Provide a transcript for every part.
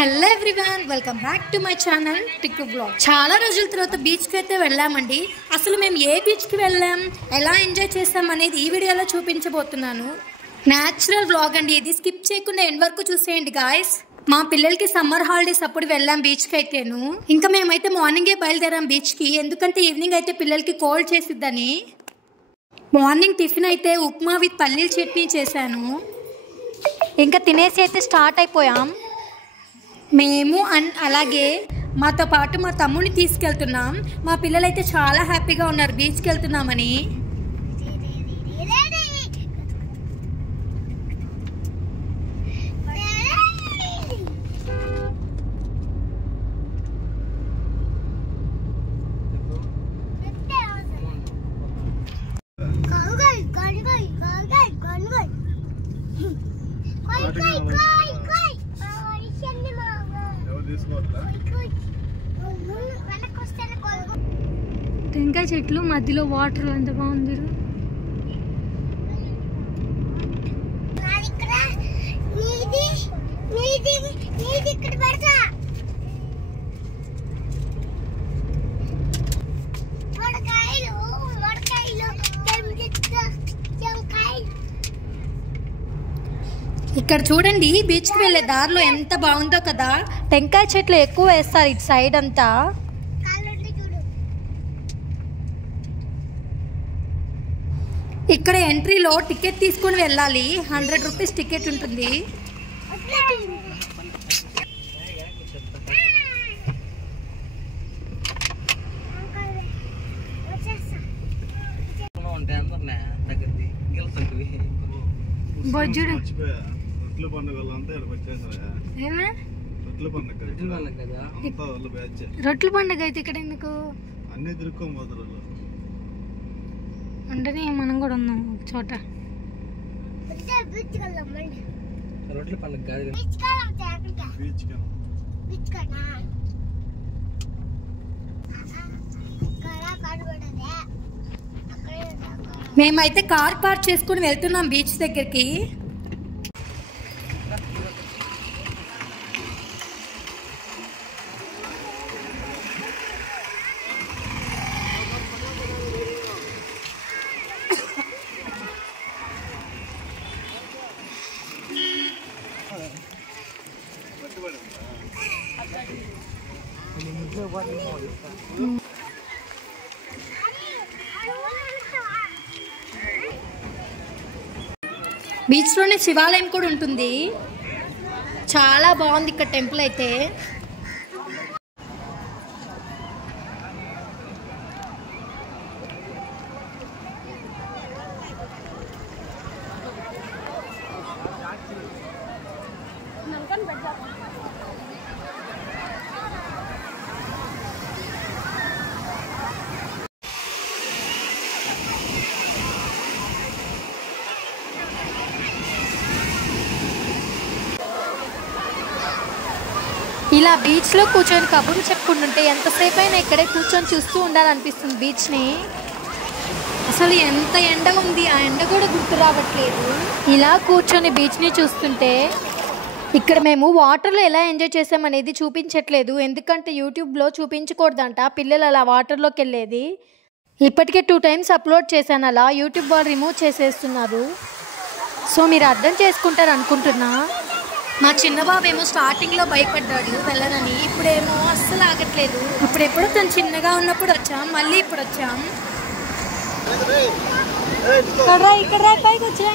Hello everyone, welcome back to my channel Tikku blog. చాలా రోజుల తర్వాత బీచ్కి అయితే వెళ్ళామండి. అసలు మేము ఏ బీచ్కి వెళ్ళాం, ఎలా ఎంజాయ్ చేసాం అనేది ఈ వీడియోలో చూపించబోతున్నాను. న్యాచురల్ బ్లాగ్ అండి ఇది, స్కిప్ చేయకుండా ఎండ్ వరకు చూసేయండి గాయస్. మా పిల్లలకి సమ్మర్ హాలిడేస్ అప్పుడు వెళ్ళాం బీచ్కి అయితేను. ఇంకా మేమైతే మార్నింగే బయలుదేరాం బీచ్కి, ఎందుకంటే ఈవినింగ్ అయితే పిల్లలకి కోల్డ్ చేసిద్దని. మార్నింగ్ టిఫిన్ అయితే ఉప్మా విత్ పల్లీల చట్నీ చేశాను. ఇంకా తినేసి అయితే స్టార్ట్ అయిపోయాం మేము. అలాగే మాతో పాటు మా తమ్ముడిని తీసుకెళ్తున్నాం. మా పిల్లలైతే చాలా హ్యాపీగా ఉన్నారు బీచ్కి వెళ్తున్నామని. టెంకాయ చెట్లు మధ్యలో వాటర్ ఎంత బాగుంది. ఇక్కడ చూడండి బీచ్కి వెళ్ళే దారిలో ఎంత బాగుందో కదా. టెంకాయ చెట్లు ఎక్కువ వేస్తారు ఇటు సైడ్ అంతా. ఇక్కడ ఎంట్రీలో టికెట్ తీసుకుని వెళ్ళాలి. 100 రూపీస్ టికెట్ ఉంటుంది. రొట్టెల పండుగ అయితే ఇక్కడ ఎందుకు అంటే మనం కూడా ఉన్నాం ఒక చోట. మేమైతే కార్ పార్క్ చేసుకుని వెళ్తున్నాం బీచ్ దగ్గరికి. బీచ్ లోనే శివాలయం కూడా ఉంటుంది. చాలా బాగుంది ఇక్కడ టెంపుల్ అయితే. ఇలా బీచ్లో కూర్చొని కబుర్లు చెప్పుకుంటుంటే ఎంతసేపు అయినా ఇక్కడే కూర్చొని చూస్తూ ఉండాలనిపిస్తుంది బీచ్ని. అసలు ఎంత ఎండ ఉంది, ఆ ఎండ కూడా గుర్తు రావట్లేదు. ఇలా కూర్చొని బీచ్ని చూస్తుంటే ఇక్కడ మేము వాటర్లో ఎలా ఎంజాయ్ చేసామనేది చూపించట్లేదు, ఎందుకంటే యూట్యూబ్లో చూపించకూడదంట పిల్లలు అలా వాటర్లోకి వెళ్ళేది. ఇప్పటికే 2 టైమ్స్ అప్లోడ్ చేశాను, అలా యూట్యూబ్ వాళ్ళు రిమూవ్ చేసేస్తున్నారు. సో మీరు అర్థం చేసుకుంటారు అనుకుంటున్నా. మా చిన్న బాబు ఏమో స్టార్టింగ్లో భయపడ్డాడు వెళ్ళనని, ఇప్పుడేమో అస్సలు ఆగట్లేదు. ఇప్పుడెప్పుడు తను చిన్నగా ఉన్నప్పుడు వచ్చాం, మళ్ళీ ఇప్పుడు వచ్చాం. ఇక్కడ పైకి వచ్చా.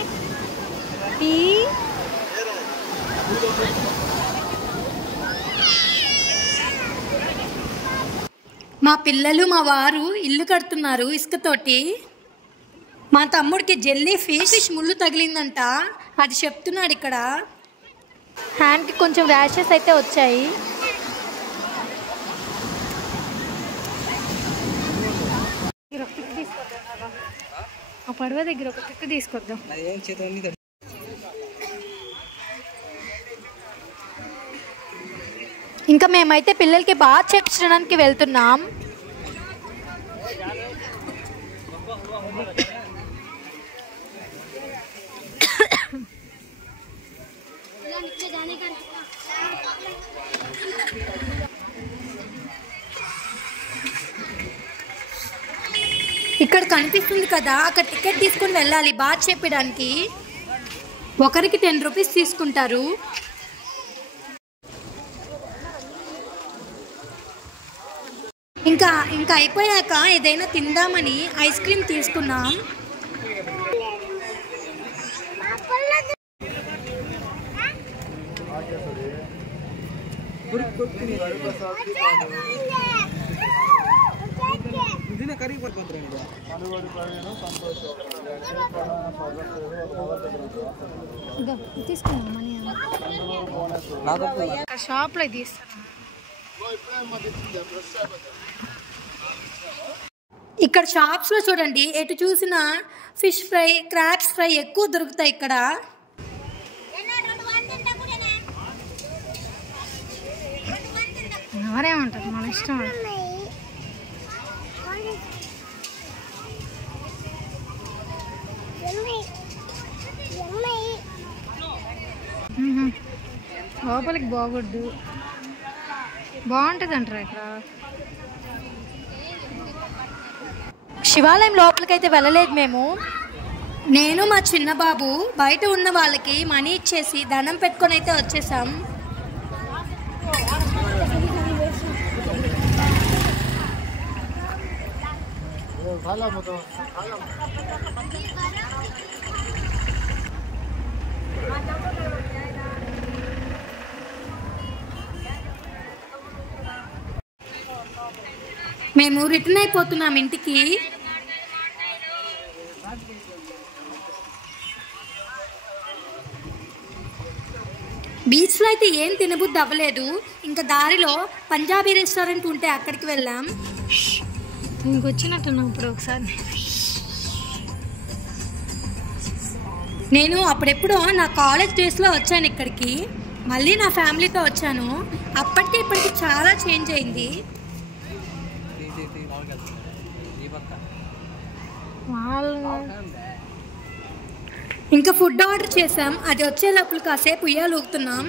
మా పిల్లలు మా వారు ఇల్లు కడుతున్నారు ఇసుకతోటి. మా తమ్ముడికి జెల్లీ ఫిష్ ముళ్ళు తగిలిందంట, అది చెప్తున్నాడు ఇక్కడ. హ్యాండ్కి కొంచెం ర్యాషెస్ అయితే వచ్చాయి. ఆ పడవ దగ్గర ఒక పిక్ తీసుకొద్దాం. ఇంకా మేమైతే పిల్లలకి బాగా చేయించడానికి వెళ్తున్నాం. ఇక్కడ కనిపిస్తుంది కదా, అక్కడ టికెట్ తీసుకుని వెళ్ళాలి బాత్ చెప్పడానికి. ఒకరికి 10 రూపీస్ తీసుకుంటారు. ఇంకా అయిపోయాక ఏదైనా తిందామని ఐస్ క్రీమ్ తీసుకున్నాం. షాప్లో తీసుకున్నాం. ఇక్కడ షాప్స్లో చూడండి, ఎటు చూసినా ఫిష్ ఫ్రై, క్రాబ్స్ ఫ్రై ఎక్కువ దొరుకుతాయి ఇక్కడ. ఎవరేమంటారు, మన ఇష్టం. లోపలికి బాగుండు, బాగుంటుంది అంటారు ఇక్కడ. శివాలయం లోపలికైతే వెళ్ళలేదు మేము. నేను మా చిన్న బాబు బయట ఉన్న వాళ్ళకి మనీ ఇచ్చేసి దండం పెట్టుకొని అయితే వచ్చేసాం. మేము రిటర్న్ అయిపోతున్నాం ఇంటికి. బీచ్లో అయితే ఏం తినబుద్ధి అవ్వలేదు. ఇంకా దారిలో పంజాబీ రెస్టారెంట్ ఉంటే అక్కడికి వెళ్ళాం. ఇంకొచ్చినట్టున్నాం ఇప్పుడు ఒకసారి. నేను అప్పుడెప్పుడో నా కాలేజ్ డేస్లో వచ్చాను ఇక్కడికి, మళ్ళీ నా ఫ్యామిలీతో వచ్చాను. అప్పటికి ఇప్పటికి చాలా చేంజ్ అయింది. ఇంకా ఫుడ్ ఆర్డర్ చేసాం, అది వచ్చే లోపల కాసేపు ఉయ్యాలు ఊగుతున్నాం.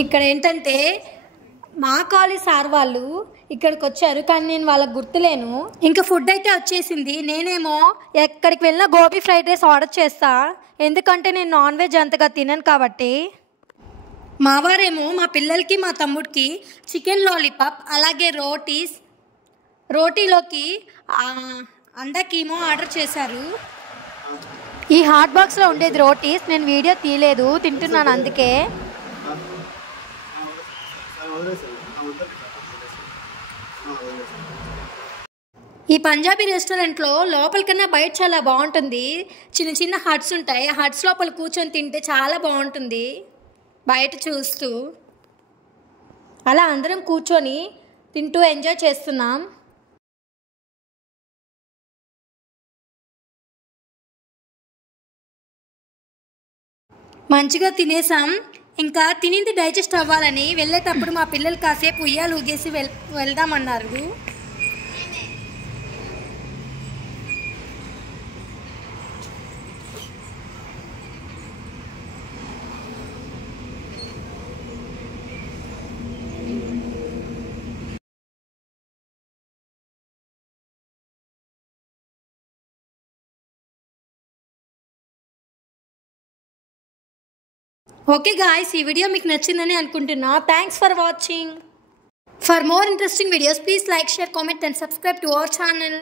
ఇక్కడ ఏంటంటే మా కాలేజ్ సార్ వాళ్ళు ఇక్కడికి వచ్చారు, కానీ నేను వాళ్ళకి గుర్తులేను. ఇంకా ఫుడ్ అయితే వచ్చేసింది. నేనేమో ఎక్కడికి వెళ్ళినా గోబీ ఫ్రైడ్ రైస్ ఆర్డర్ చేస్తా, ఎందుకంటే నేను నాన్ వెజ్ అంతగా తినను కాబట్టి. మా వారేమో మా పిల్లలకి మా తమ్ముడికి చికెన్ లాలీపాప్, అలాగే రోటీలోకి అండా కీమో ఆర్డర్ చేశారు. ఈ హాట్ బాక్స్లో ఉండేది రోటీస్, నేను వీడియో తీయలేదు, తింటున్నాను అందుకే. ఈ పంజాబీ రెస్టారెంట్లో లోపల కన్నా బయట చాలా బాగుంటుంది. చిన్న చిన్న హట్స్ ఉంటాయి, ఆ హట్స్ లోపల కూర్చొని తింటే చాలా బాగుంటుంది. బయట చూస్తూ అలా అందరం కూర్చొని తింటూ ఎంజాయ్ చేస్తున్నాం. మంచిగా తినేసాం. ఇంకా తినింది డైజెస్ట్ అవ్వాలని వెళ్ళేటప్పుడు మా పిల్లలు కాసేపు ఉయ్యాలు ఊగేసి వెళ్దామన్నారు. ఓకే గాయ్స్, ఈ వీడియో మీకు నచ్చిందని అనుకుంటున్నా. Thanks for watching. For more interesting videos please like, share, comment and subscribe to our channel.